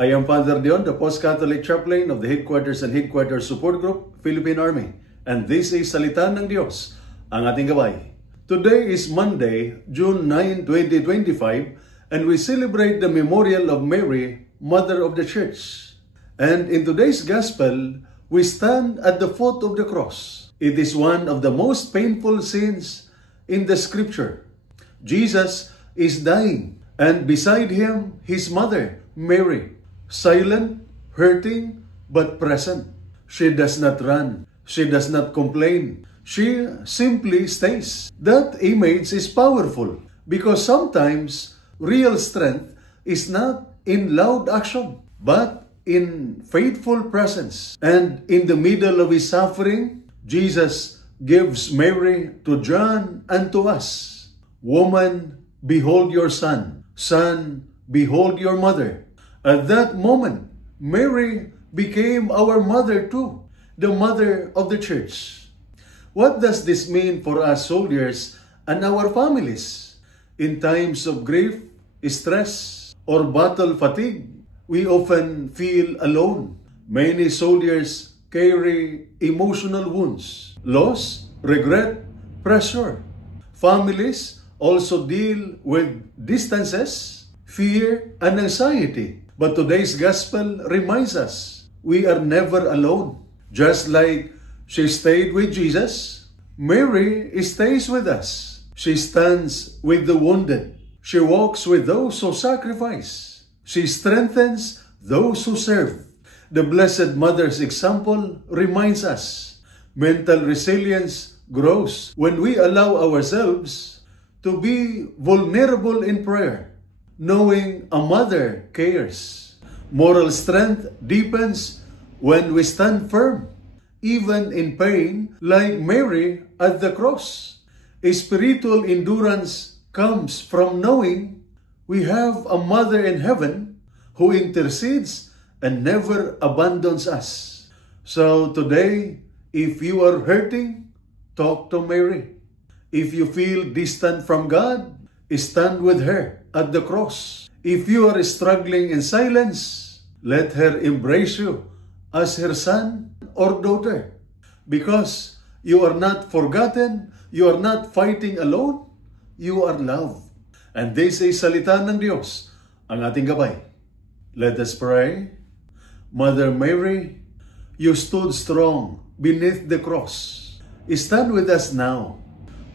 I am Father Dion, the Post-Catholic Chaplain of the Headquarters and Headquarters Support Group, Philippine Army. And this is Salita ng Diyos, ang ating gabay. Today is Monday, June 9, 2025, and we celebrate the memorial of Mary, Mother of the Church. And in today's Gospel, we stand at the foot of the cross. It is one of the most painful scenes in the Scripture. Jesus is dying, and beside him, his mother, Mary, silent, hurting, but present. She does not run. She does not complain. She simply stays. That image is powerful because sometimes real strength is not in loud action, but in faithful presence. And in the middle of his suffering, Jesus gives Mary to John and to us. Woman, behold your son. Son, behold your mother. At that moment, Mary became our mother too, the mother of the church. What does this mean for us soldiers and our families? In times of grief, stress, or battle fatigue, we often feel alone. Many soldiers carry emotional wounds, loss, regret, pressure. Families also deal with distances, fear, and anxiety. But today's gospel reminds us we are never alone. Just like she stayed with Jesus, Mary stays with us. She stands with the wounded. She walks with those who sacrifice. She strengthens those who serve. The Blessed Mother's example reminds us mental resilience grows when we allow ourselves to be vulnerable in prayer, knowing a mother cares. Moral strength deepens when we stand firm, even in pain, like Mary at the cross. Spiritual endurance comes from knowing we have a mother in heaven who intercedes and never abandons us. So today, if you are hurting, talk to Mary. If you feel distant from God, stand with her at the cross. If you are struggling in silence, let her embrace you as her son or daughter. Because you are not forgotten, you are not fighting alone, you are loved. And this is Salita ng Diyos, ang ating gabay. Let us pray. Mother Mary, you stood strong beneath the cross. Stand with us now.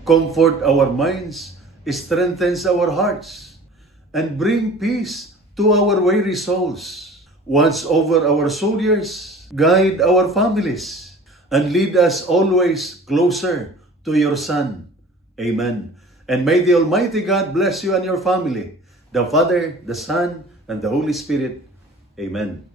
Comfort our minds, strengthens our hearts, and bring peace to our weary souls. Watch over our soldiers, guide our families, and lead us always closer to your Son. Amen. And may the Almighty God bless you and your family, the Father, the Son, and the Holy Spirit. Amen.